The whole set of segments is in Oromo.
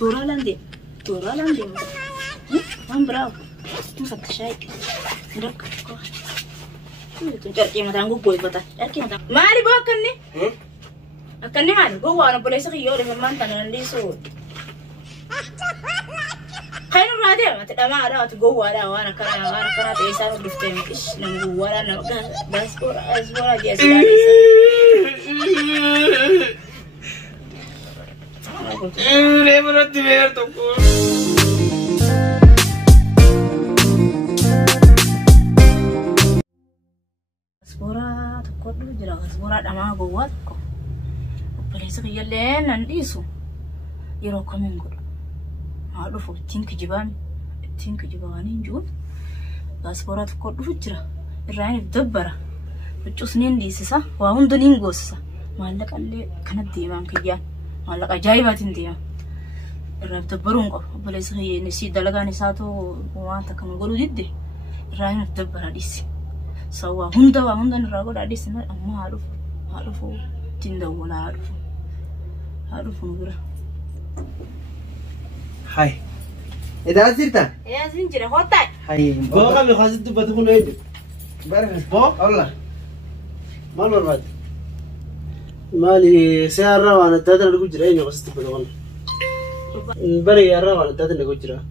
تورا لاندي هم براو مفتشاي رك تنجركي متان غوي بتا جركي متان مالي بوكني أكني مالي غو أنا بوليس خيو لي فمان تنندي سو خير رادي ما تدما على تغو على وانا كنا تيسا دفتم إيش نغو ولا نغ بس أسبوع جالس ليه مرات بير تقول أسبوع تقول جرا أسبوع دما غواتكو بوليس خيو لين نندي سو يروكم ينقول عارفوا تينك جبانين جون باسبورات كود فجرة الرأي بدبرة بتشوفنين دي سا وهم دنين غوسا مالك اللي كانت ديمان كيان مالك أجايبات ديان الرأي بدبرون قف بليس هي نسي دلقاني ساتو وانتا كانوا قولوا جدي الرأي بدبرة ديس سوا هندا نراقو داديس أما عارفوا تندا ولا عارفوا نقرأ هاي إذا أزرت يا زنجرة هوتاي هاي بوقا بخازد بدخل ايدي بارك بوق الله ما البرباد مالي سيارة وانا تادر اللي قجرة ايني غسد بدخل بري يارة وانا تادر اللي قجرة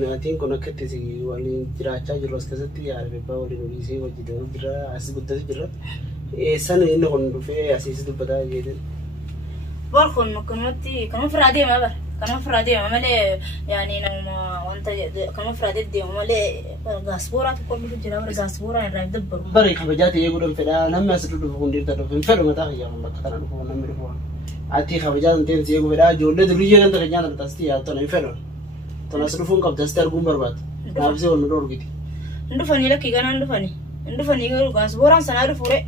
ناتين كنا كتسي والي جرا تاجر روس كزتي يعرف باولي نوليسي وجدوا جرا أسي قلت جرا سنة إنه كنا في أسيس دبدا جدا برخون كانوا فرادي ما بر كانوا فرادي ما ملي يعني لما وانت كانوا فرادي دي ما ملي غاسبورات كل بيجي جرا غاسبورا يرايد دبر بري خبجاتي يقولون فلا نما يسدوا فوق دير تدو فر متى هي من بكتنا فوق نمر فوق عتي خبجات انت يقول فلا جولد دريجه انت كجانا تستي اتنا فر تناسلو فوق قبل تستر قوم بربات نابسي ونور كده ندفني لك كيغان ندفني غاسبورا سنارو فوري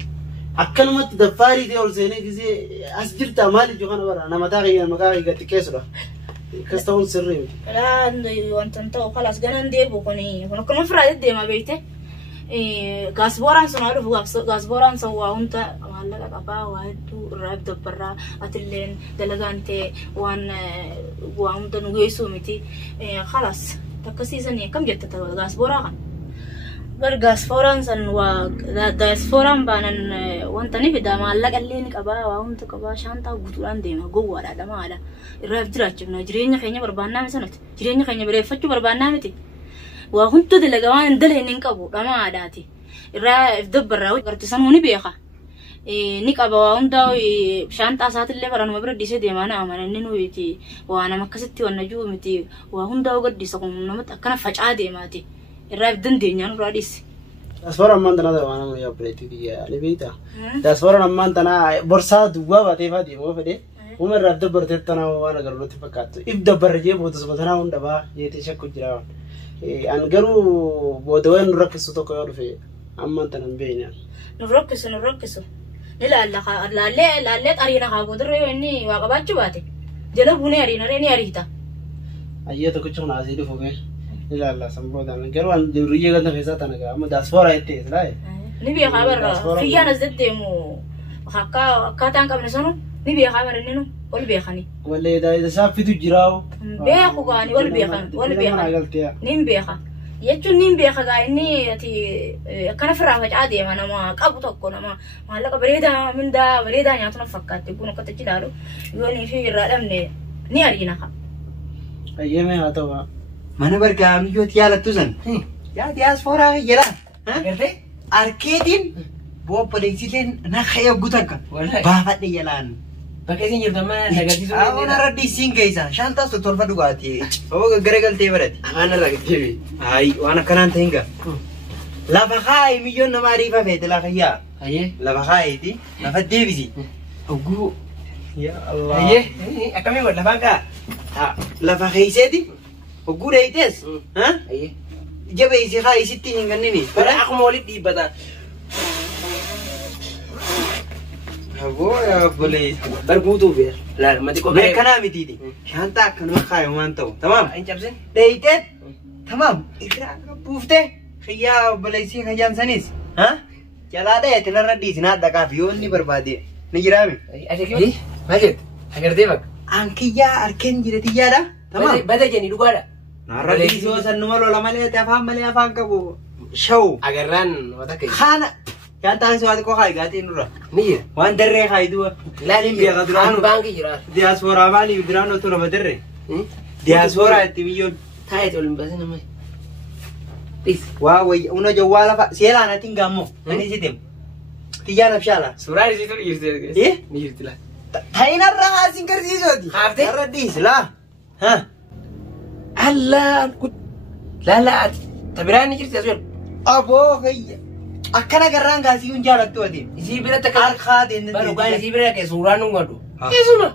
أكلمت دفاري دي أول سنة كذي أسجلت مالي جوهنا برا أنا متاعي قت كيسرة كستون سريم لا وانت خلاص جنان دي بكوني كنا فرادي دي ما بيته غاسبوران سنعرف غاسبوران سوا أنت مالك أبا واحد راب دبرة أتلين دلقانتي وان تنوجيسو متي خلاص تكسيسني كم جت غاسبوران برغاس فورانسن داس فوران بانن وانتني بدا مالك اللي نقبا وانت قبا شانتا غوتلان ديما غووالا دمالا الراب جراچنا جرينيا خينيا بربانا مسنت جرينيا خينيا بريفچو بربانا متي وهنتو دلغوان دلين نقبو دما داتي الراب دبراو غرتسنوني بيخا نقبا وانتا شانتا سات اللي بران مبر ديسه ديمانا اماننو يتي وانا مكستي ونجو متي وهندا وغديسكم نمت كنا فچا ديماتي الراب دندين يعني راديس أسفار أمان تنا ده وانا مريا بريتي دي يعني بيتا أسفار أمان تنا برسا دوا باتي فادي مو فدي ومن راب دبر تنا وانا قررت فكاتو إبدا برجي بودس بدنا وندبا يتشك كجرا أن قرو بودوين نركز تو كيور في أمان تنا بيننا نركز لا أرينا خابودر يوني واقبات جواتي جلبوني أرينا ريني أريتا أيها تكشون عزيزي فوقين لا سمبودا نقولون جورية قدنا في ساتنا كا أما داسفورا يتي لا نبي خبر خيانة زدتمو خاكا كاتان كم نسونو نبي خبر إنه ولا بيخاني ولا إذا ساب في تجراو بيخو غاني ولا بيخان نيم بيخا يجون نيم بيخا غاني تي كنا فرامج عادي ما نما كابو تكون ما لك بريدا من دا بريدا ياتنا فكات يكونوا كتجدارو يوني في الرادم ني أرينا خا أيامه هاتوا mana berkami juga tiada tusan. Ya diaspora jera. Kerte? Arkedin bawa polisi lain nak kaya gutakan. Bapak dia jalan. Pakai sini pertama negatif. Aku nara di sini isa. Shanta setor fadu gati. Oh geregal teh berarti. Mana lagi teh? Ay, wana kanan tengga. Lava khai million nama riba fete la kaya. Aye. Lava khai ti. Lava devisi. Ogu. Ya Allah. Aye. Akam yang buat lava ka. Lava khai sedi. Ogu dah ites. Ha? Aye. Jaba isi khai sitti hingga ni. Pada aku mau lihat di bata. Abo ya boleh. Berbutu biar. Lah, mati kok. Mereka nama tidi. Shanta kan makai mantau. Tamam. Ini capsen. Dah ites. Tamam. Ikra bufte. Khaya boleh isi khayan sanis. Ha? Jala ada ya tenar di sini ada kafe ni berbadi. Ni jirami. Ada kiri? Majid. Agar dia bak. Ankiyya arken jira tiyyaadha. Tamam. Bada jeni dhugaadha. Narratti soo sannuma lola malee afaan qabu. Shaw. Agarraan wata kai. Khana. Yan taa'ee su'aati koo haa gaatiin dura. Ni jira. Waan darree haa iduu. Laaliin beeka duraan. Aan baanki jira. Diyaasfooraa baanii duraan otoo nama darree. Diyaasfooraa itti biyyoon. Taa'ee tolin baasina mai. Please. Waa wayya una jawwaala fa'a seelaan atiin gaammoo. Ani sitem. Tiyyaan abshaala. Suuraa isii tolu jirti. Ni jirti laa. Ta'inarra haasin garsiisooti. Haaftee? Narra dhiislaa. Ha. Allah kun. Lala tabiraan ni jirti aswal. Aboo kayya. Akkana garraan gaasii hun jaalattu ati. Isii bira takka. Harkaa deemnee. Baru gaan isii bira kee suuraan nun godhu. Isuma.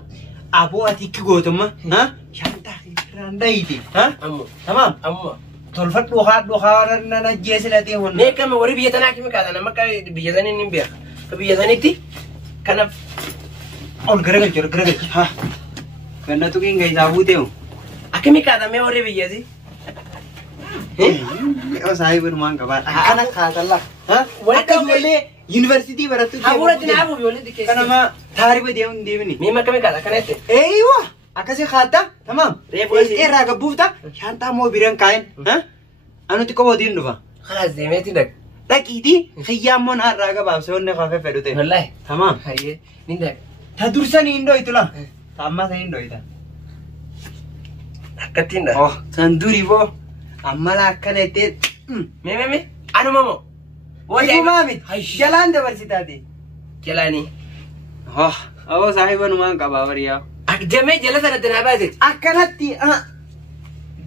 Aboo ati ikki gootumma. Ha. Shantaa irraan dhayti. Ha. Ammo. Tamam. Ammo. Tolfadhu haadhu nana jeesilati hun. Meekama warri biyya tanaa kimi kaasa nama akka biyya sanii ni beeka. Biyya saniitti kanaaf. Ol garagalchu. Ha. Gannatu kinga isaa fuuteewu. Akkami kaadamee warri biyyasi? Yoo saayibuun maan qabaan akkana kaasalla. Akka ijoollee yuunivarsiitii barattu. Hafuuratti na hafuuf ijoollee xiqqeessi. Kanama taarifa deemuun deemini. Mee akkami kaasa akkana jette? Eeywa akkasii kaata tamam. Reefuu isii. Irraa gabbuufta shantaa moo biraan kaa'en. Anuti qobootiin dhufa. Kalaas deemeeti dhag. Dhaqiitii xiyyaa immoo naarraa gabaabsee wanni kaafee fedhu ta'e. Wallaahi. Tamam. Hayyee ni dhag. Ta dursanii hin dho'itu la. Ta ammaa sanii hin dho'ita. Akkattiin dha. Oh san durii boo ammala akkana ittee. Mee anuma moo? Igumaa miti jalaan dabarsitaati. Jalaanii. Oh aboo saahiba numaan qabaa bariyaa. Jamee jala sanatti naa baase. Akkanatti.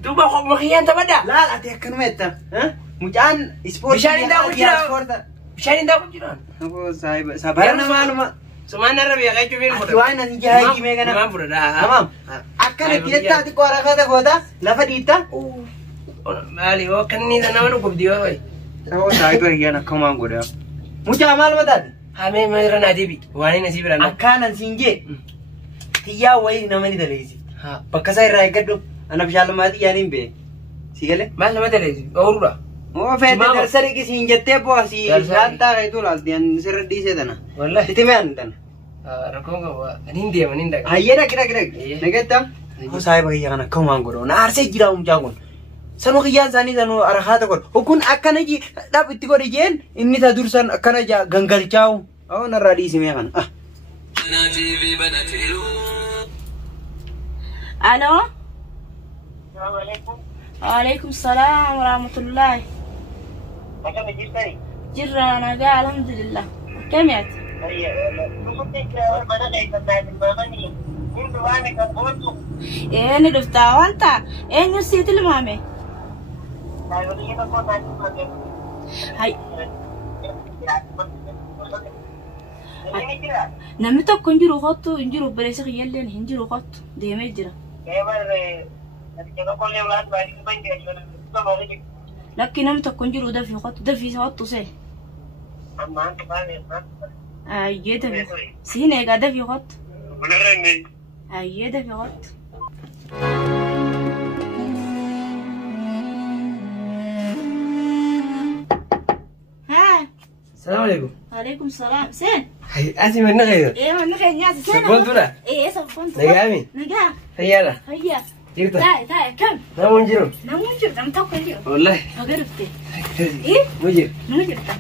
Duuba ho'iyyaan taphadha. Laal ati akkanuma jetta. Mucaan ispoortii. Bishaan hin daakuu jira. Bishaan hin daakuu jira. Aboo saahiba sabara namaaluma. Sumaan narra beekaa jechuun beeku. Ati waan ani jahaa himee kana. Namaan fudhadhaa. Tamam. Akkana itti jettaa ati qoraafata goota lafa dhiitta. Maali yoo kanniisa nama dhukkubdi yoo wayi. Aboo saahiba hiyyaan akkamaan godhaa. Mucaa maal mataati? Hamee maira naa deebi. Waan inni asii biraan. Akkaanan siin jee. Xiyyaa wayii nama ni daleessi. Bakka isaa irraa eeggadhu. Ana bishaan xiyyaaniin bee. Si galee? Maal nama daleessi? Ooludha. Oo feete darsarii kisiin jettee bu'aa si laattaa kaitu laalti an sirra dhiisee tana. Wallahi. Itti mee'an tana. Rakkoon qaba. Ani hin deema hin dhaqa. Hayyee dhaqi. Nagatta. Kun saahiba kiyya kana akkamumaan godhu. Na aarsee jira mucaa kun. Sanuu kiyyaan isaanii sanuu arahaata godhu. Kun akkana dhab itti godhe jeen inni ta dursan akkana gangalchaa'u. Oo narraa dhiisimee kana. Alo. Waalaikum salaam warahmatullahi. Akkam jirtani? Jirra nagaa alhamdulillah. Akkami ati? Ni dhuftaa wanta eenyu sii tilmaame? Namni tokko hin jiru kottu hin jiru obboleessa kiyyalleen hin jiru kottu deemee jira. Lakki namni tokko hin jiru dafii kottu dafii kottu see. Ayyee dafii siin eegaa dafii kottu. Ayyee dafii kottu. Salaam alaikum. Waalaikum salaam. Seen? Asii manna khayr. Manna khayr nyaati seen. Sabboontuudha? Sabboontuudha. Nagaami? Nagaa. Fayyaadha? Fayyaa. Jirta? Taa'e kam? Namoon jiru? Namoon jiru nam tokko hin jiru. Wallahi. Baga dhufte. Mu jiru? Mu jirta.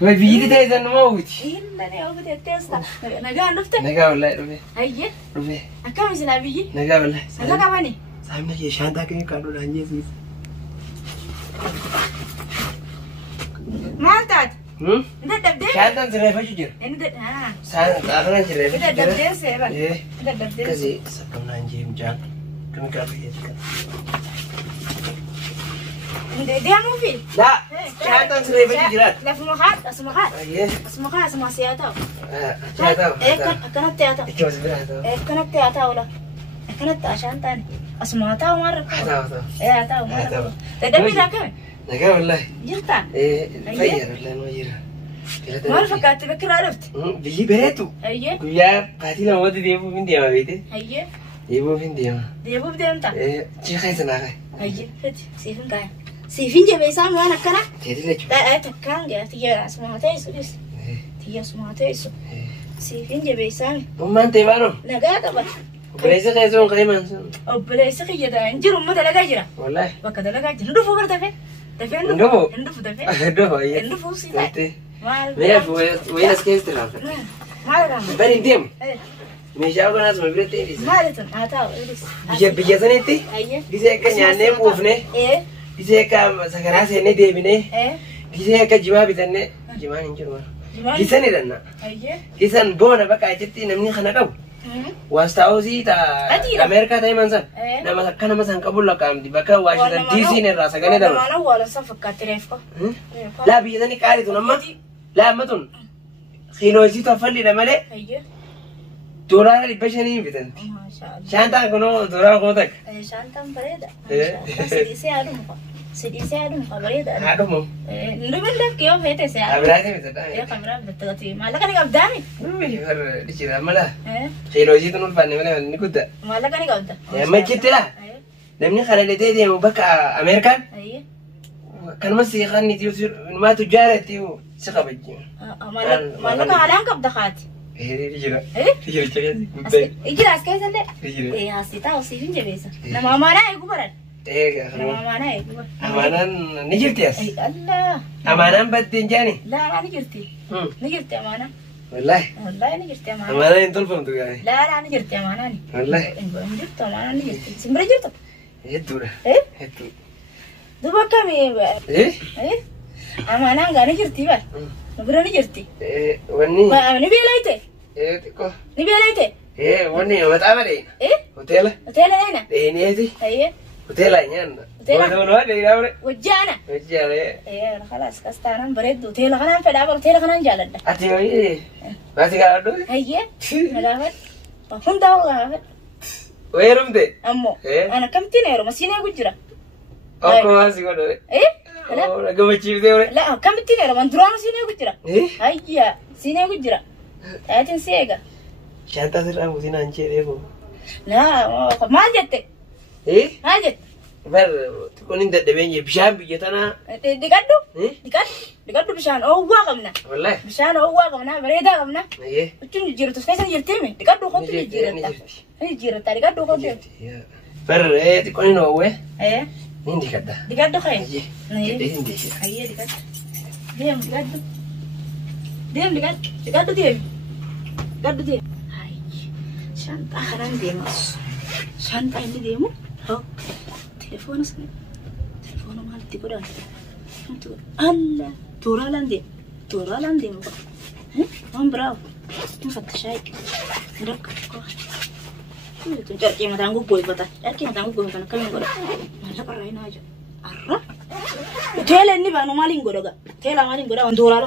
Biyyi ta'e san nama hawwiti. Illee hawwite teesta. Nagaan dhufte? Nagaa wallahi dhufe. Hayyee. Dhufe. Akkami silaa biyyi? Nagaa wallahi. Nagaa qabani? Saamna kee shaantaa kee kaadhoodhaan jeesiis. Maal taate? Dadhabdee? Shaantaan sirreeffachuu jira. Xaafilaan sirreeffachuu jira. Dadhabdee seera. Dadhabdee. Akkasii saqqabnaan jee mucaan. Kami kaa fayyadu kana. Deemuufi? Laa. Shaantaan sirreeffachuu jira. Lafuma haadha asuma haadha. Ayyee. Asuma haadha asuma si haa ta'u. Haa ta'u. Akkanatti haa ta'u. Itti bira haa ta'u. Akkanatti haa ta'u la. Akkanatti ashaan taane. Asuma haa ta'u maal rakkoo? Haa ta'u. Haa ta'u maal rakkoo? Dadhabbii akkami? Nagaa wallahi. Jirtaa? Fayyada wallahi noo jira. Maal fakkaatti bakki irraa dhufte? Biyyi bareetu. Hayyee. Guyyaa kaatii namoota deemuuf hin deema beekte. Hayyee. Deemuuf hin deema. Deemuuf deemta? Ciikaa isa naa kaa'e. Hayyee. Feti siif hin kaa'e. Siif hin jabeessaan waan akkana? Teetii jechuudha. Takkaan gaa tiyya asuma teessu dhis. Tiyya asuma teessu. Siif hin jabeessaan. Ummaan ta'e baanoo. Nagaa qaba. بريسة خيزون قيمة وبليس خيدا نجرو ما دلقا جرا والله بك دلقا جرا ندفو برتا فين دفين ندفو ندفو دفين ندفو هي ندفو سيدا ميا وين اسكيز تلعب ما لا بري ديم مش أقول ناس ما بيرتي ما لتن هاتاو بيجي سنتي ايه ديسه كان يعني بوفنه ايه ديسه كان سكراس هني ديبنه ايه ديسه كان جماعة بتنه جماعة نجوا ديسه نيرنا ايه ديسه بونا بقى أجتي نمني خناقو واستاوزي تا أمريكا تاي منزل نما كنا مثلا قبل لك أم دي بقى واشنطن دي سي نرا سكاني دارو ما أنا ولا صف كاتريفكو لا بيجي كاري تنما لا ما تون خيلوزي تفلي لماله ايه دولار اللي بيشاني بيتن ما شاء الله شانتا كنو دولار كوتك شانتم بريدة سيدي سيادم بريدة هادو نرمل لك يوم هيت سيادم أبرادي بيتن يا كاميرا بتغطي ما لك أنا قدامي مش فر ديشيرا ملا خيلوزي تنول فاني ملا نكودا ما لك أنا قدام ما جتلا نمني خلالتي دي مبكا أمريكان أيه كان مسي خاني تيو ما تجارتي سقبجي ما لك على أنك بدخاتي ديشيرا إيه ديشيرا إجي أسكت سلة ديشيرا إيه هسيتا وسيفين جبيسة نما ما أنا يقبرن إيه نما ما أنا يقبر أمانة نجرتياس أي الله أمانة بدين جاني لا لا نجرتي أمانة والله والله نجرتي أمانة أمانة ينطل فهمتوا يعني لا لا نجرتي أمانة والله نجرتي أمانة نجرتي سمبر جرتو هدورة إيه هدو دوبا كمي بقى إيه إيه أمانة عن نجرتي بقى نبرة نجرتي إيه وني ما نبي لايته إيه تكو نبي لايته إيه وني ما تعملين إيه هوتيلا هتلا هنا إيه نيتي أيه هوتيلا يعني هوتيلا. ما تقول لي داورة وجانا وجاله إيه خلاص كاستانا بريد هتلا خلنا في العبر هتلا خلنا نجالد أتيو إيه ما تقال دو هيه ملافت هم داو ويرم ده أمو إيه أنا كم تنيرو مسيني أقول أو كم هسي قدو إيه لا أو لقوا تشيف ده لا كم تنيرو من درون مسيني أقول إيه هيا سيني أقول أتين سيجا شانتا سر أبو سينا أنشي ده لا ما جت إيه ما جت بر تكون أنت دبيني بشام بيجتنا دكادو إيه دكادو بشان أو واقمنا والله بشان أو واقمنا بريدا قمنا إيه وتشون جيرتو سكاي جيرتيمي دكادو خدت جيرتا جيرتا دكادو خدت بر إيه تكون إنه هو إيه مين دي كده دكادو خير إيه إيه إيه دي هيا دكادو ديم دكادو ديم دكادو ديم دكادو ديم هاي شانتا خلنا ديموس شانتا ini demo oh telepon mati ko dan itu Allah turalan demo om bravo nfatش هاي ndak ko itu cari mata anggu boy bata cari mata anggu boy kana kami goda mala parraina aja arra tele ni banu malin goda tela malin goda on durala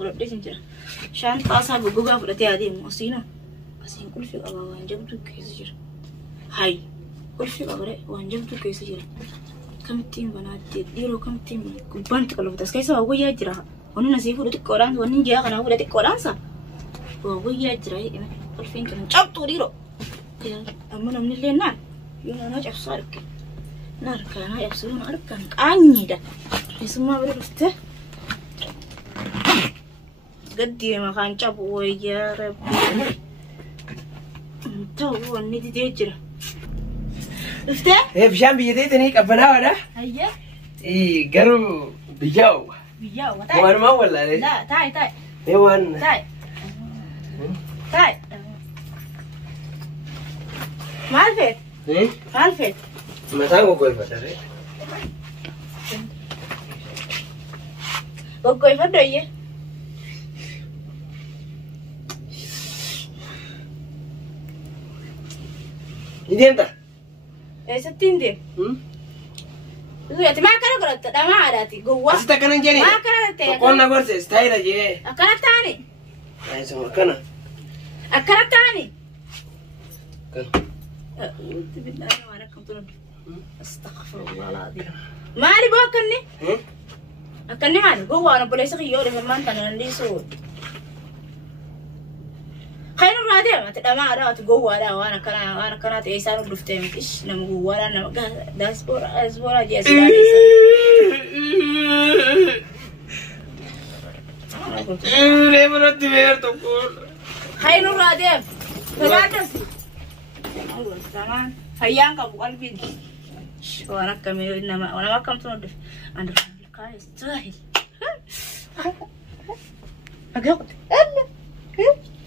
frodde sinjira shan pasa guguga frodde adi musina asin kulfi aba wanjabtu kesijira hay kulfi abare wanjabtu kesijira kam tim banati diro kam tim kubant kalau tas kaisa wa ya jira onu nasifu de koran woni ja kana wuda de koran sa wa ya jira ina kulfin kan chabtu diro amana min lena yuna na jafsark nar kana yafsuluna arkan qanyida isma birfte قدي ما كان جابوا يا ربي تو ندي تجرا افتح إيه بشام بيجتني كبنا ولا هيا إيه قرو بيجاو بيجاو وان ما ولا ليه لا تاي إيه وان تاي ما الفت إيه ما الفت ما تانغو قول بدري بقول فدويه إيه أنت ايه 60 دي ما كان قرأت ده ما عادتي جوا أستكنا جاني ما كانت قلنا برضه ستايل جي أكلت تاني أي سمر كنا أكلت تاني كنا أعوذ بالله وأنا كنت أستغفر الله العظيم ما لي بوكني أكني ما لي جوا أنا بوليس خيول من أنت أنا اللي سود خير رادي ما تدام على تجوا على وأنا كانت إيسان ودفتين إيش نم جوا أنا داسبورا أسبورا جالس ليه مرات بير تقول خير رادي فبعدس أول زمان فيان كابو قلبي وانا كميو انما وانا ما كنت نضف عند الكاي استاهل اقعد الا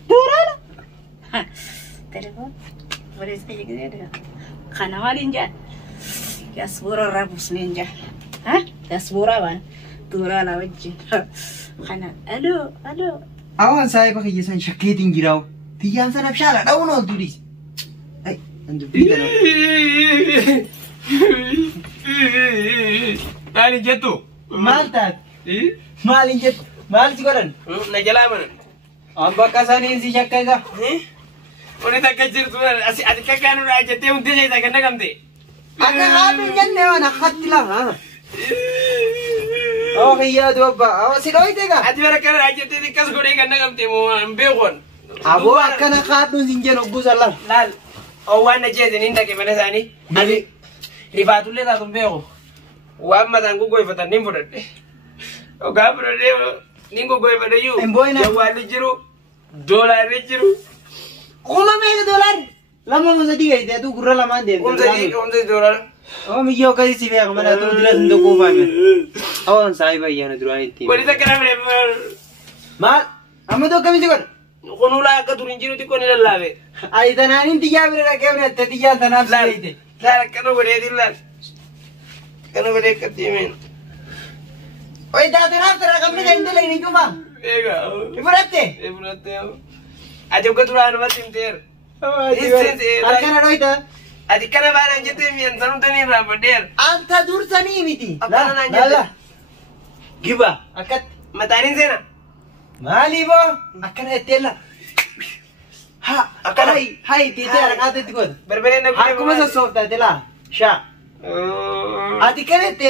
دورانا تليفون وليس اي كده خنا مالينجا يا صبورة رابوس نينجا ها يا صبورة بان دورانا وجه خنا الو الو Awan saya pakai jasa syakitin jirau. Tiyan sana pshala daun ol tulis. Ay, andu bida no. Ani jatuh. Maltat. Malin jet. Mal sikoran. Na jala mana? Amba kasani si syakkai ka. Oni tak kecil tu asi adik kakak nu aja teh unti saya kena kamte. Aka habin janne wana khatila ha. Oh iya tu apa? Oh si doi tega. Adi bara kena aja teh dikas gore kena kamte mo ambekon. Abo akana khatun sinjeno gusalah. Lal. Oh wana je ninda ke mana sani? Adi ribatule ta tumbeko. Wamma tangu goi fata nimbo de. O gabro de ningo goi fata yu. Emboina. Ya wali jiru. Dollar jiru. Kuma mega dollar. Lama mo sadiga ite tu gurra lama de. Umse dollar. Oh mi yo kasi si vega mana tu dilas ndo ko fami. Awan sai ba yana durani ti. Wali ta kana mere. Mal, amma to kami sikon. Konula ka turin jiru ti konila lave. Ai tananin ti jabire ra kevne te ti ja tanan saite. Lal kana gore dilal. Kana gore katimen. Oi da tanan tera kamne gende le ni kuma. Ega. Iburate. Iburate. Ajo ka turano matim ter. Arkana roita. Adi kana bana jete mi antanu tani rabader. Anta dursani miti. Akana na jete. Giba. Akat Matarin sena. mali bo. Akana etela. Ha, akana hai tete arakate tikod. Berbere na Aku masa softa tela. Sha. Ati kene te